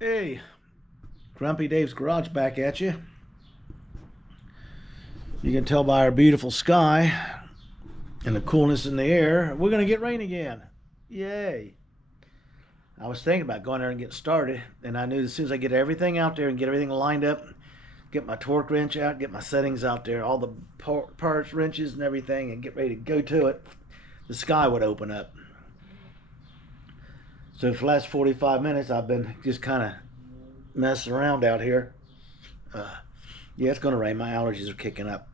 Hey, Grumpy Dave's Garage back at you. You can tell by our beautiful sky and the coolness in the air, we're going to get rain again. Yay. I was thinking about going there and getting started, and I knew as soon as I get everything out there and get everything lined up, get my torque wrench out, get my settings out there, all the parts, wrenches, and everything, and get ready to go to it, the sky would open up. So for the last 45 minutes, I've been just kind of messing around out here. Yeah, it's going to rain. My allergies are kicking up.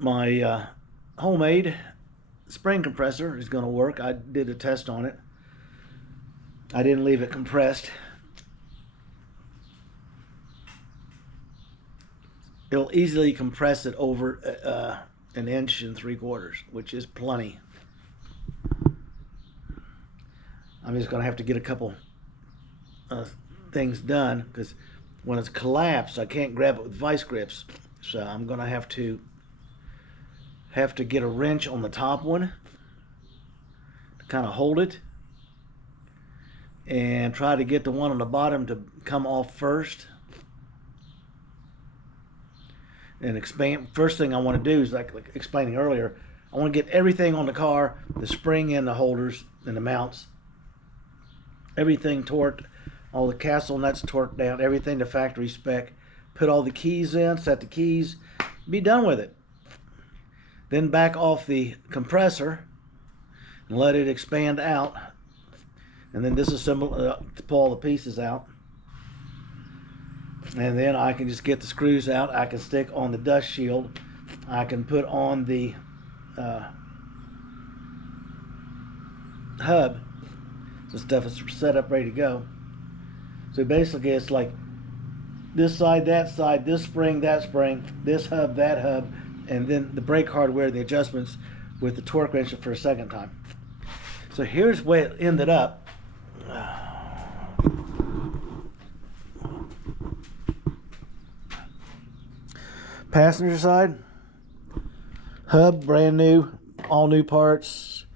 My homemade spring compressor is going to work. I did a test on it. I didn't leave it compressed. It'll easily compress it over 1 3/4 inches, which is plenty. I'm just going to have to get a couple things done because when it's collapsed, I can't grab it with vice grips. So I'm going to have to get a wrench on the top one to kind of hold it, and try to get the one on the bottom to come off first. And expand. First thing I want to do is like explaining earlier, I want to get everything on the car, the spring and the holders and the mounts, everything torqued, all the castle nuts torqued down, everything to factory spec, put all the keys in, set the keys, be done with it. Then back off the compressor and let it expand out, and then disassemble to pull all the pieces out. And then I can just get the screws out. I can stick on the dust shield. I can put on the hub. The stuff is set up, ready to go. So basically it's like this side, this spring, that spring, this hub, that hub, and then the brake hardware, the adjustments with the torque wrench for a second time. So here's where it ended up. Passenger side, hub brand new, all new parts,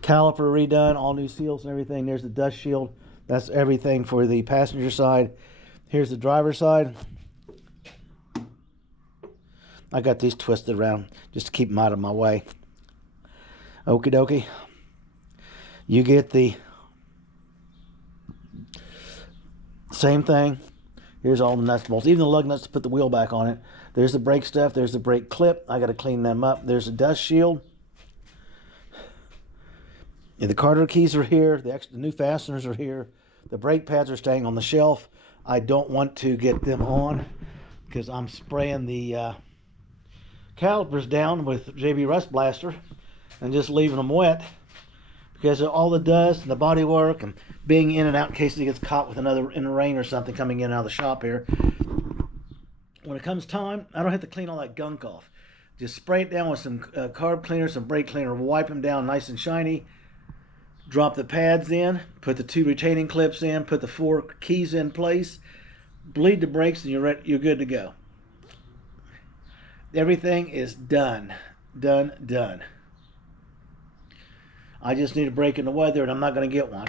caliper redone, all new seals and everything. There's the dust shield. That's everything for the passenger side. Here's the driver's side. I got these twisted around just to keep them out of my way. Okie dokie. You get the same thing. Here's all the nuts and bolts, even the lug nuts to put the wheel back on it. There's the brake stuff. There's the brake clip. I got to clean them up. There's the dust shield. And the Carter keys are here. The new fasteners are here. The brake pads are staying on the shelf. I don't want to get them on because I'm spraying the calipers down with MGB Rust Blaster and just leaving them wet because of all the dust and the body work and being in and out in case it gets caught with another in the rain or something coming in and out of the shop here. When it comes time, I don't have to clean all that gunk off. Just spray it down with some carb cleaner, some brake cleaner, wipe them down nice and shiny. Drop the pads in, put the 2 retaining clips in, put the 4 keys in place, bleed the brakes, and you're good to go. Everything is done. Done. I just need a break in the weather, and I'm not going to get one.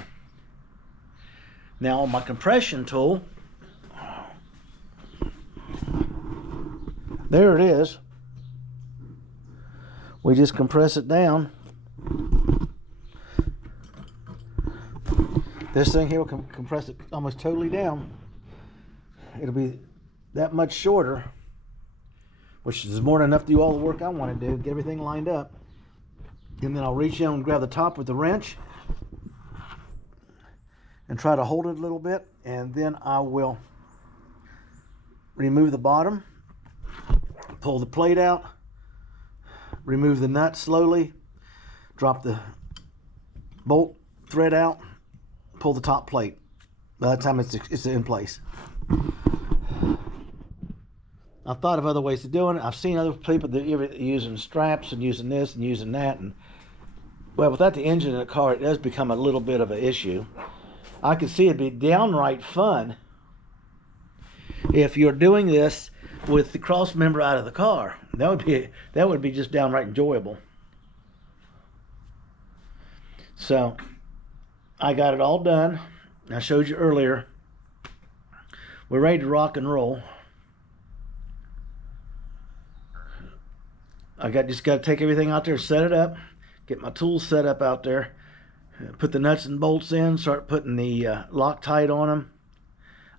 Now on my compression tool, there it is. We just compress it down. This thing here will compress it almost totally down. It'll be that much shorter, which is more than enough to do all the work I want to do, get everything lined up. And then I'll reach in and grab the top with the wrench and try to hold it a little bit, and then I will remove the bottom, pull the plate out, remove the nut slowly, drop the bolt thread out, pull the top plate. By the time it's in place. I've thought of other ways of doing it. I've seen other people that are using straps and using this and using that, and well, without the engine in the car, it does become a little bit of an issue. I could see it'd be downright fun if you're doing this with the cross member out of the car. That would be just downright enjoyable. So I got it all done. I showed you earlier. We're ready to rock and roll. Just got to take everything out there, set it up, get my tools set up out there, put the nuts and bolts in, start putting the Loctite on them.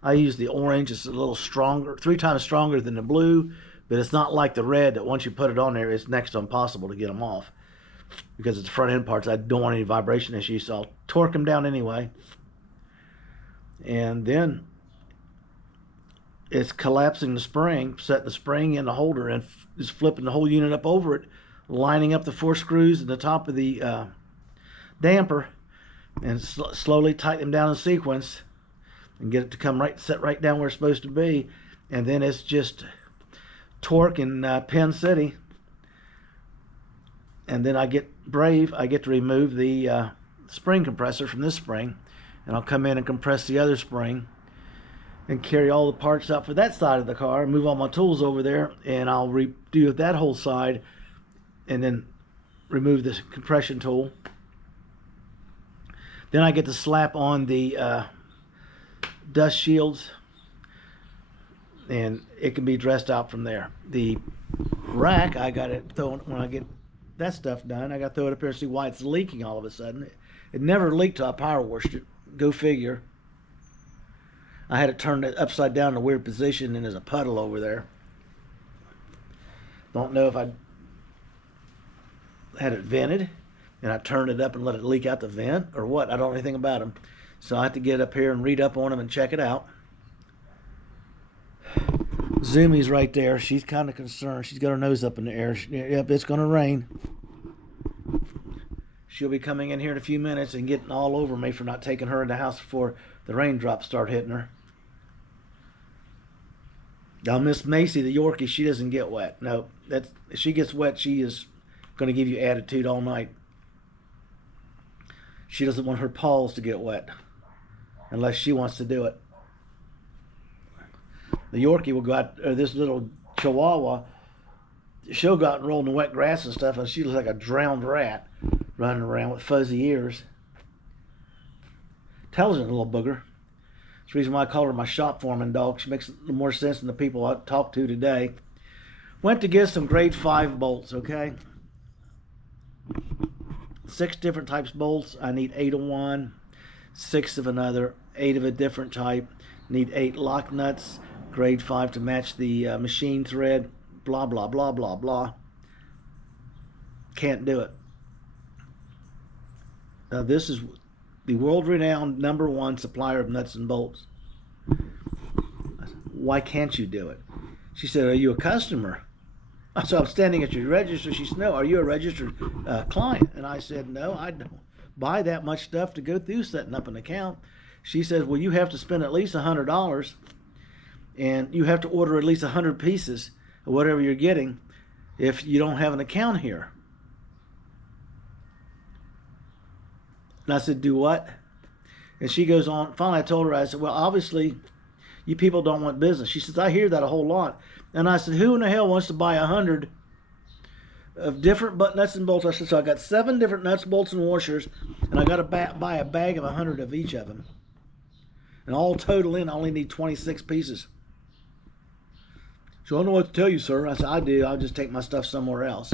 I use the orange. It's a little stronger, 3 times stronger than the blue, but it's not like the red that once you put it on there, it's next to impossible to get them off. Because it's the front end parts, I don't want any vibration issues, so I'll torque them down anyway. And then it's collapsing the spring, setting the spring in the holder, and just flipping the whole unit up over it, lining up the 4 screws at the top of the damper, and slowly tighten them down in sequence, and get it to come right, set right down where it's supposed to be. And then it's just torque in Penn City. And then I get brave. I get to remove the spring compressor from this spring, and I'll come in and compress the other spring and carry all the parts out for that side of the car, move all my tools over there, and I'll redo that whole side, and then remove this compression tool. Then I get to slap on the dust shields, and it can be dressed out from there. The rack, I got it thrown when I get that stuff done. I got to throw it up here and see why it's leaking all of a sudden. It never leaked till I power washed it. Go figure. I had it turned upside down in a weird position, and there's a puddle over there. Don't know if I had it vented and I turned it up and let it leak out the vent or what. I don't know anything about them. So I have to get up here and read up on them and check it out. Zoomies right there. She's kind of concerned. She's got her nose up in the air. Yep, it's going to rain. She'll be coming in here in a few minutes and getting all over me for not taking her in the house before the raindrops start hitting her. Now, Miss Macy, the Yorkie, she doesn't get wet. No, if she gets wet, she is going to give you attitude all night. She doesn't want her paws to get wet unless she wants to do it. The Yorkie will go out, or this little Chihuahua, she'll go out and roll in the wet grass and stuff, and she looks like a drowned rat running around with fuzzy ears. Intelligent little booger. That's the reason why I call her my shop foreman dog. She makes more sense than the people I talked to today. Went to get some grade 5 bolts, okay? 6 different types of bolts. I need 8 of one, 6 of another, 8 of a different type. Need 8 lock nuts, grade 5 to match the machine thread. Blah, blah, blah, blah, blah. Can't do it. Now, this is the world-renowned #1 supplier of nuts and bolts. Why can't you do it? She said, are you a customer? So I'm standing at your register. She said, no, are you a registered client? And I said, no, I don't buy that much stuff to go through setting up an account. She says, well, you have to spend at least $100, and you have to order at least 100 pieces of whatever you're getting if you don't have an account here. And I said, do what? And she goes on. Finally, I told her, I said, well, obviously, you people don't want business. She says, I hear that a whole lot. And I said, who in the hell wants to buy 100 of different nuts and bolts? I said, so I got 7 different nuts, bolts, and washers, and I got to buy a bag of 100 of each of them. And all total in, I only need 26 pieces. So I don't know what to tell you, sir. I said, I do. I'll just take my stuff somewhere else.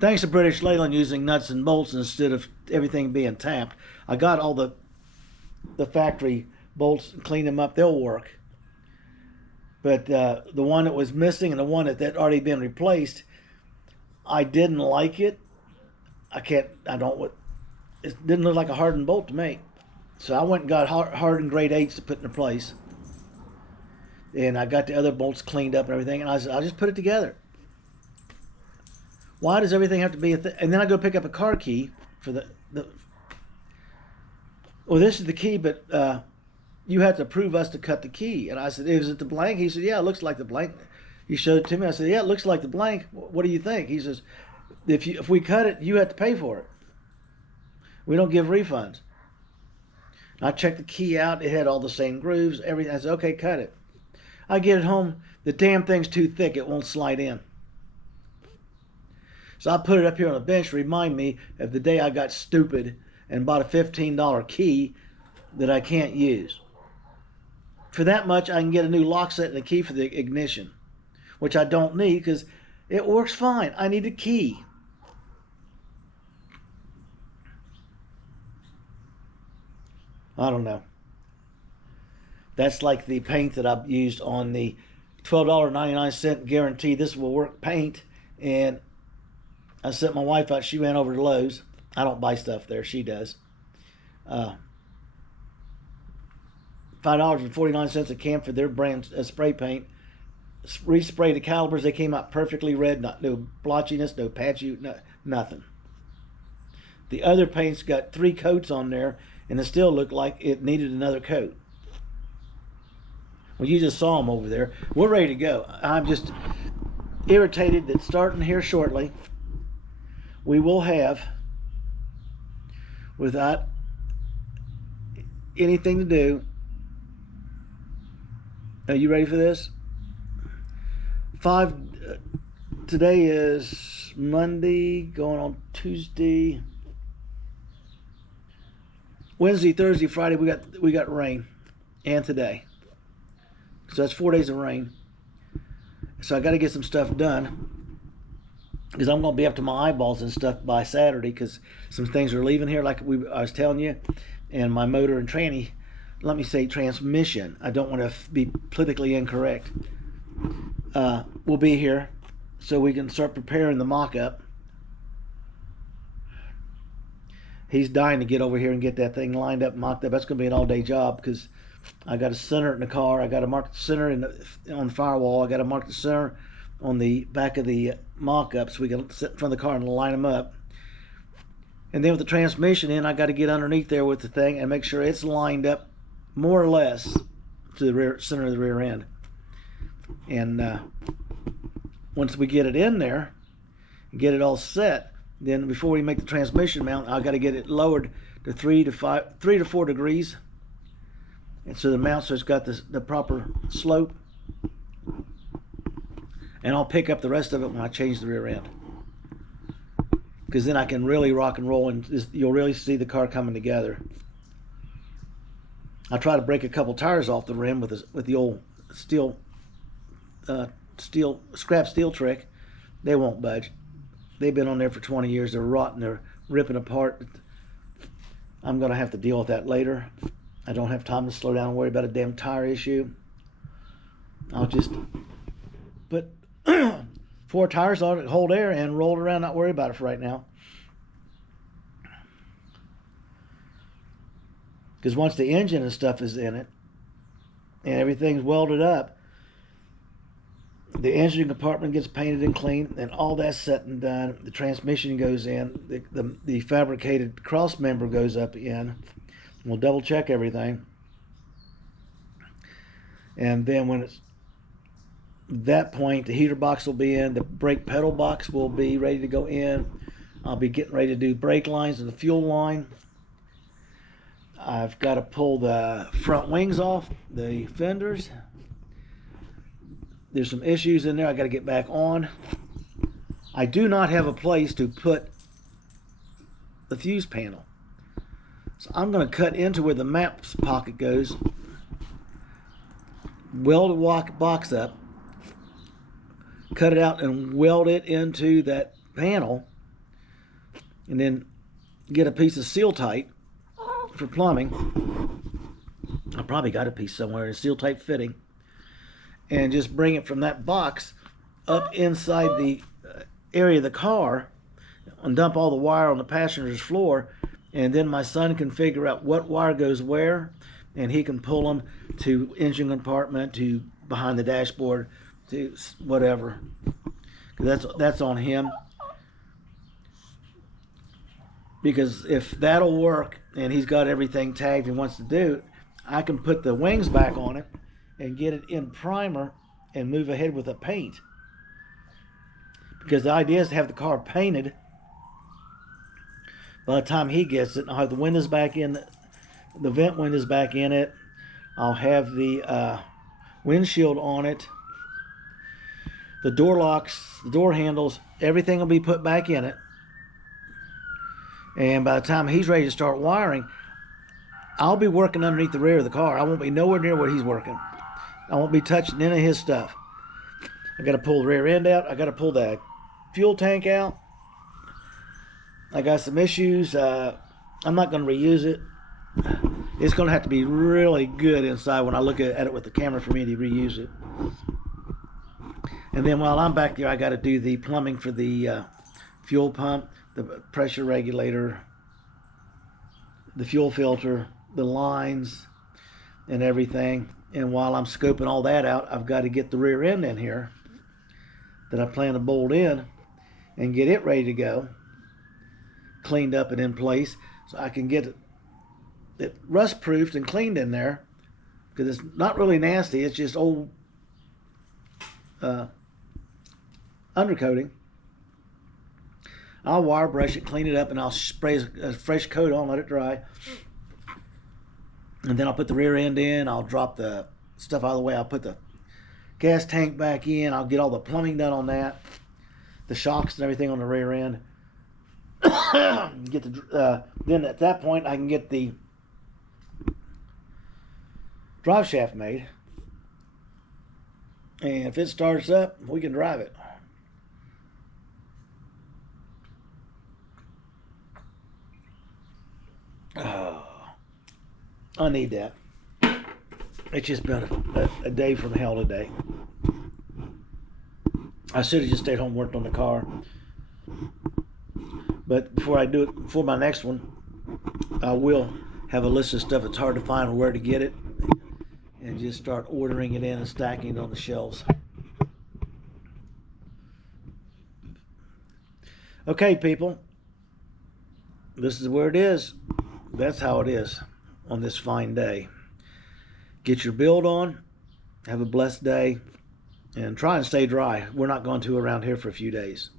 Thanks to British Leyland using nuts and bolts instead of everything being tapped, I got all the factory bolts and cleaned them up. They'll work. But the one that was missing and the one that already been replaced, I didn't like it. It didn't look like a hardened bolt to me. So I went and got hardened grade 8s to put in place. And I got the other bolts cleaned up and everything, and I said, I'll just put it together. Why does everything have to be a thing? And then I go pick up a car key for well, this is the key, but you have to approve us to cut the key. And I said, is it the blank? He said, yeah, it looks like the blank. He showed it to me. I said, yeah, it looks like the blank. What do you think? He says, if we cut it, you have to pay for it. We don't give refunds. I checked the key out. It had all the same grooves, everything. I said, okay, cut it. I get it home. The damn thing's too thick. It won't slide in. So I put it up here on a bench to remind me of the day I got stupid and bought a $15 key that I can't use. For that much, I can get a new lock set and a key for the ignition, which I don't need because it works fine. I need a key. I don't know. That's like the paint that I've used on the $12.99 guarantee this will work paint. And I sent my wife out. She ran over to Lowe's. I don't buy stuff there. She does. $5.49 a can for their brand spray paint. Respray the calipers. They came out perfectly red. No blotchiness, no patchy, nothing. The other paint's got 3 coats on there, and it still looked like it needed another coat. Well, you just saw them over there. We're ready to go. I'm just irritated that starting here shortly, we will have, without anything to do. Are you ready for this? Today is Monday, going on Tuesday. Wednesday, Thursday, Friday, we got rain, and today. So that's 4 days of rain. So I got to get some stuff done because I'm going to be up to my eyeballs and stuff by Saturday because some things are leaving here, like I was telling you, and my motor and transmission. I don't want to be politically incorrect. Will be here so we can start preparing the mock-up. He's dying to get over here and get that thing lined up and mocked up. That's going to be an all-day job because I got to center it in the car. I got to mark the center on the firewall. I got to mark the center on the back of the mock-up so we can sit in front of the car and line them up. And then with the transmission in, I got to get underneath there with the thing and make sure it's lined up more or less to the center of the rear end. And once we get it in there and get it all set, then before we make the transmission mount, I got to get it lowered to 3 to 4 degrees. And so the mount, so it's got the proper slope. And I'll pick up the rest of it when I change the rear end. Because then I can really rock and roll, and you'll really see the car coming together. I try to break a couple tires off the rim with the old scrap steel trick. They won't budge. They've been on there for 20 years. They're rotten. They're ripping apart. I'm going to have to deal with that later. I don't have time to slow down and worry about a damn tire issue. I'll just put 4 tires on it, hold air, and roll it around, not worry about it for right now. Because once the engine and stuff is in it, and everything's welded up, the engine compartment gets painted and cleaned, and all that's set and done. The transmission goes in, the fabricated cross member goes up in. We'll double check everything. And then when it's that point, the heater box will be in, the brake pedal box will be ready to go in. I'll be getting ready to do brake lines and the fuel line. I've got to pull the front wings off, the fenders. There's some issues in there I got to get back on. I do not have a place to put the fuse panel. So I'm going to cut into where the maps pocket goes, weld the box up, cut it out and weld it into that panel, and then get a piece of seal tight for plumbing. I probably got a piece somewhere, a seal tight fitting, and just bring it from that box up inside the area of the car and dump all the wire on the passenger's floor, and then my son can figure out what wire goes where, and he can pull them to engine compartment, to behind the dashboard, to whatever. That's on him. Because if that'll work and he's got everything tagged and wants to do it, I can put the wings back on it and get it in primer and move ahead with the paint. Because the idea is to have the car painted by the time he gets it. I'll have the windows back in, the vent windows back in it. I'll have the windshield on it. The door locks, the door handles, everything will be put back in it. And by the time he's ready to start wiring, I'll be working underneath the rear of the car. I won't be nowhere near where he's working. I won't be touching any of his stuff. I got to pull the rear end out. I got to pull the fuel tank out. I got some issues. I'm not going to reuse it. It's going to have to be really good inside when I look at it with the camera for me to reuse it. And then while I'm back there, I got to do the plumbing for the fuel pump, the pressure regulator, the fuel filter, the lines, and everything. And while I'm scoping all that out, I've got to get the rear end in here that I plan to bolt in and get it ready to go, cleaned up and in place, so I can get it rust proofed and cleaned in there, because it's not really nasty. It's just old undercoating. I'll wire brush it, clean it up, and I'll spray a fresh coat on, let it dry. And then I'll put the rear end in. I'll drop the stuff out of the way. I'll put the gas tank back in. I'll get all the plumbing done on that, the shocks and everything on the rear end. Get the then at that point I can get the drive shaft made, and if it starts up, we can drive it. Oh, I need that. It's just been a day from hell today. I should have just stayed home and worked on the car. But before I do it, before my next one, I will have a list of stuff that's hard to find or where to get it, and just start ordering it in and stacking it on the shelves. Okay, people. This is where it is. That's how it is on this fine day. Get your build on. Have a blessed day. And try and stay dry. We're not going to around here for a few days.